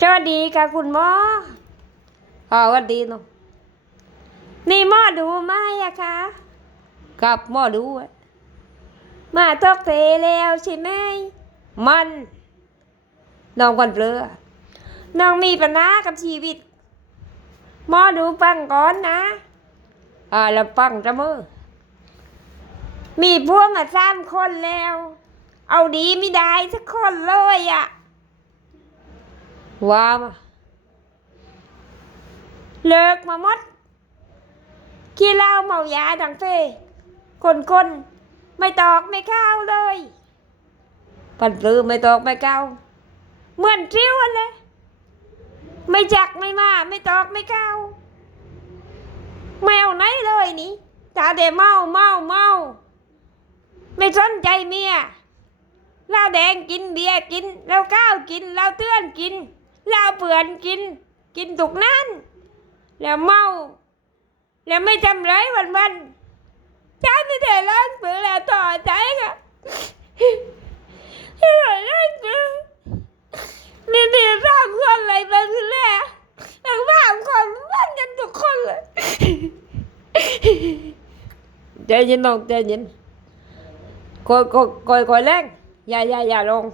สวัสดีค่ะคุณหมออ๋อสวัสดีเนาะนี่หมอดูไหมอะคะกับหมอดูอะมาตกเทแล้วใช่ไหม มันน้องวันเปลือน้องมีปัญหากับชีวิต หมอดูฟังก่อนนะอ่าแล้วฟังจะมือ มีพวกอะสามคนแล้ว เอาดีไม่ได้สักคนเลยอะ ว่ามาเลิกมาหมดขี้เหล้าเมายาดังเฟคนคนๆไม่ตอกไม่ข้าวเลยปันปลือไม่ตอกไม่เข้าเหมือนเที่ยวเลยไม่จักไม่มา ไม่ตอกไม่ข้าวแมวไหนเลยนี่ตาเดเมาเมาเมา ไม่สนใจเมียเหล้าแดงกินเบียร์กินเหล้าก้าวกินเหล้าเตื้อนกิน เหล้าเปื่อนกินกินตุกนั้น แล้วเมา แล้วไม่ทำไรวันวันๆใช้ไม่ได้ล้างปืนแล้วต่อใจค่ะที่ไหนล้างปืนนี่นี่สามคนเลยเป็นที่แรกทั้งสามคนบ้านกันทุกคนเลยใจเย็นน้องใจเย็นคอยคอยคอยคอยแรงอย่าอย่าอย่าลง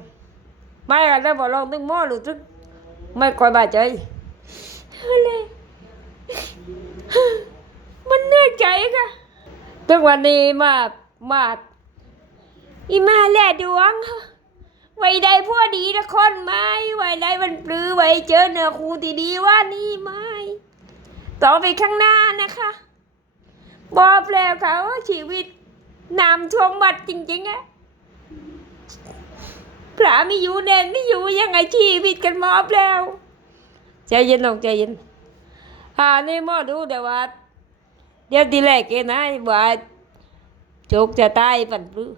ไม่กันได้บอกลงตึงหม้อหรือตึง ไม่คอยบาดใจอะไรมันเหนื่อยใจค่ะทุกวันนี้มามาอีมาแหล่ดวงค่ะไว้ใดพวกดีละคนไหม้ไว้ใดมันปลือไว้เจอเนื้อคู่ที่ดีว่านี่ไม่ต่อไปข้างหน้านะคะบอกแล้วค่ะว่าชีวิตน้ำท่วมบัดจริงๆอะ พระไม่อยู่เนนไม่อยู่ยังไงชีวิตกันมอบแล้วใจเย็นลงใจเย็นอ่านี่หมอดูเดี๋ยวว่าเดี๋ยวทีแรกเองนะว่าโจกจะตายปั่นปลื้อ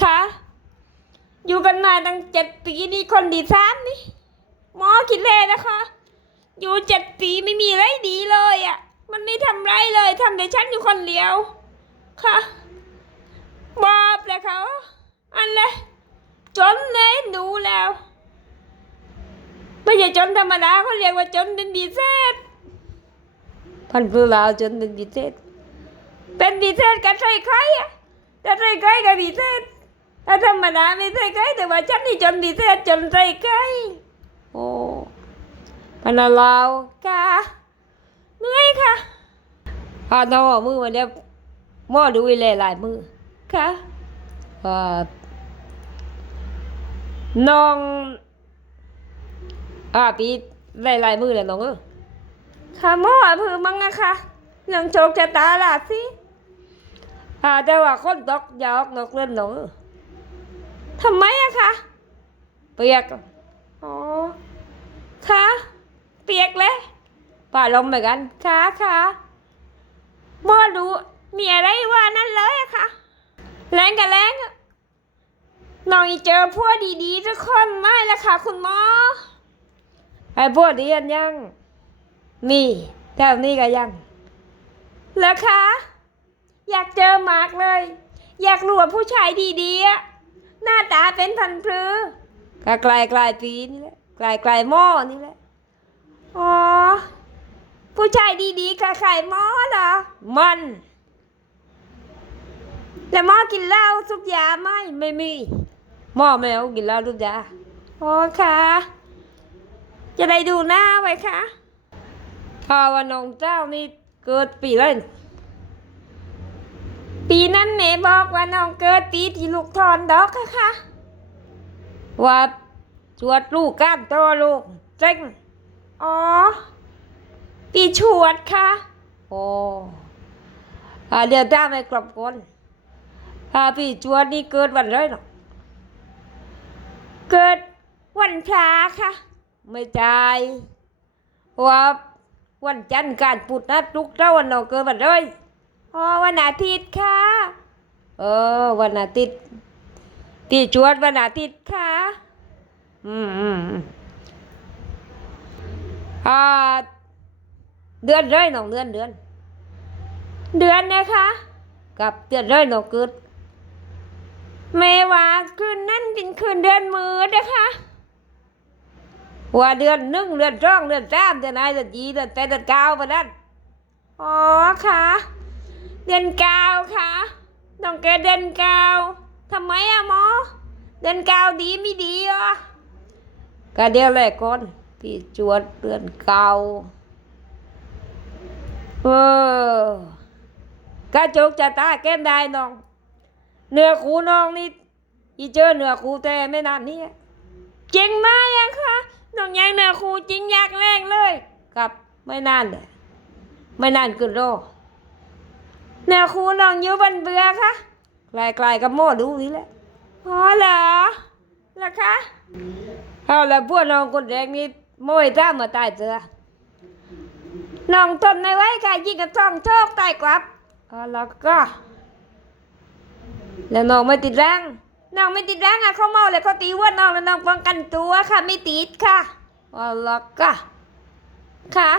ค่ะอยู่กันมาตั้งเจ็ดปีนี่คนดีสามนี่หมอคิดเลยนะคะ อยู่เจ็ดปีไม่มีไรดีเลยอะ มันไม่ทำไรเลยทำแต่ฉันอยู่คนเดียวค่ะบอบเลยเขาอันเลย จนเลยดูแล้ว ไม่ใช่จนธรรมดาเขาเรียกว่าจนเป็นดีเซตพันธุ์ลาวจนเป็นพิเศษเป็นพิเศษกับใส่ไข่อะแต่ใส่ไข่กับพิเศษถ้าธรรมดาไม่ใส่ไข่แต่ว่าฉันนี่จนพิเศษจนใส่ไข่โอ้พันธุ์ลาวค่ะเหนื่อยค่ะพาน้องเอามือมาเดี๋ยวหม้อดูอีหลหลายมือค่ะอ่อ น้องอ่าปีหลายหลายมือเลยน้องเออค่ะหมอเพื่อมังอะค่ะเรื่องโชคชะตาล่ะสิอ่าแต่ว่าคนตกอยาออกนอกเล่นหนูทำไมอะคะเปียกอ๋อค่ะเปียกเลยป่าลมเหมือนกันค่ะค่ะหมอดูมีอะไรว่านั่นเลยอะค่ะแรงกับแรงอะ น้องเจอพวกดีๆทุกคนไม่ละค่ะคุณหมอไอ้พวกดีอันยังนี่แถวนี้ก็ยังแล้วคะอยากเจอมาร์กเลย อยากรู้ว่าผู้ชายดีๆอะหน้าตาเป็นพันพลือก็ไกลไกลปีนี่แหละไกลไกลหม้อนี่แหละอ๋อผู้ชายดีๆค่ะไข่หม้อเหรอมันแล้วหม้อกินเหล้าซุปยาไหมไม่มี ม้อม่เอากินเหล้าซุปยาโอ๋อค่ะ จะได้ดูหน้าไว้ค่ะพอวันน้องเจ้านี่เกิดปีอะไรปีนั้นแม่บอกว่าน้องเกิดปีที่ลูกทอนดอกค่ะค่ะว่าชวดลูกก้านโตลูกเจ๊งอ๋อ ปีชวดค่ะโอ้อ่าเดี๋ยวได้ไม่กลับคนอาปีชวดนี่เกิดวันอะไรหรอ เกิดวันพระค่ะ ไม่ใจายว่าวันจันทร์การปุดนะทุกเจ้าวันนองเกิดวันเลยอ๋อวันอาทิตย์ค่ะ เออ วันอาทิตย์ที่ชวดวันอาทิตย์ค่ะ อืมอืมอืมอ่าเดือนเลยน้องเดือนเดือน เดือนนะคะ กับเดือนเลยน้องเกิด เมว่าคืนนั้นเป็นคืนเดือนมือนะคะว่าเดือนหนึ่งเดือนสองเดือนสามเดือนไหนเดือนยี่เดือนแปดเดือนเก้าปะนั่นอ๋อค่ะ เดือนเก้าค่ะน้องแกเดือนเก้าทำไมอะหมอ เดือนเก้าดีไม่ดีอะก็เดียวแรกก่อนพี่จวดเดือนเก้าเออกระจกจะตาแก้มได้น้อง เหนือคูน้องนี่อีเจอเหนือคูแต่ไม่นานนี้จริงมากยังคะน้องยังเหนือคูจริงอยากแรงเลยครับไม่นานเลยไม่นานเกินรอเนื้อคูน้องอยู่บนเบือคะไกลๆกับโม่ดูนี่แหละอ๋อเหรอเหรอคะเอาละพวกน้องคนแรกนี่โม่ยท่ามาตายเจอน้องทนไม่ไหวค่ะยิงกับท้องโชคตายกลับอ๋อแล้วก็ แล้วน้องไม่ติดแรงน้องไม่ติดแรงอะเขาเมาเลยเขาตีว่าน้องแล้วน้องป้องกันตัวค่ะไม่ติดค่ะอ๋อล็อก็ค่ะ